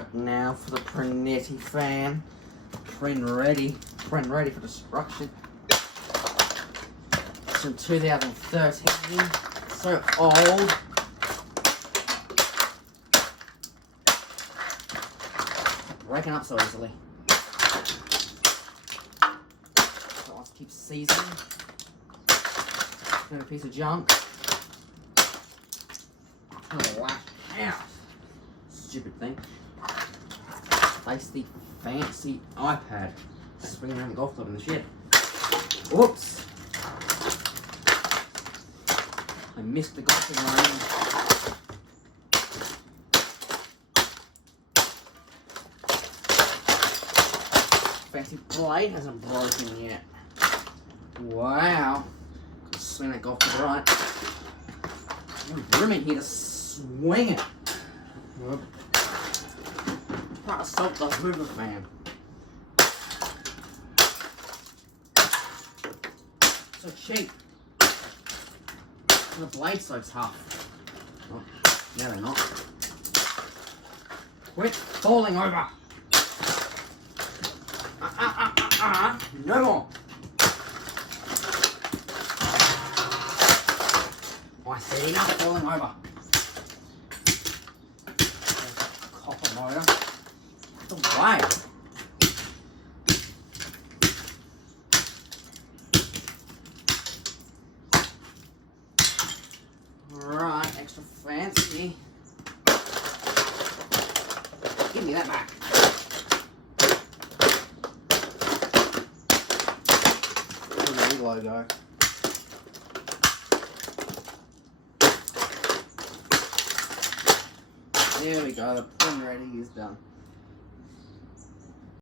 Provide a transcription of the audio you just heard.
smoke now for the Prinetti fan. Prinetti for destruction. It's from 2013. So old. Breaking up so easily. So let's keep seasoning. Another piece of junk. Oh, wow. Stupid thing. Tasty, fancy iPad. Swinging around the golf club in the shed. Whoops. I missed the golfing range. Fancy blade hasn't broken yet. Wow. Swing that golf club right. There's room in here to swing it. Try to stop the hoover fan. So cheap. The blade's so tough. Oh, no, they're not. Quit falling over. No more. I said enough falling over. Copper motor. The way. Right, extra fancy. Give me that back. The logo. There we go, the Prinetti is done.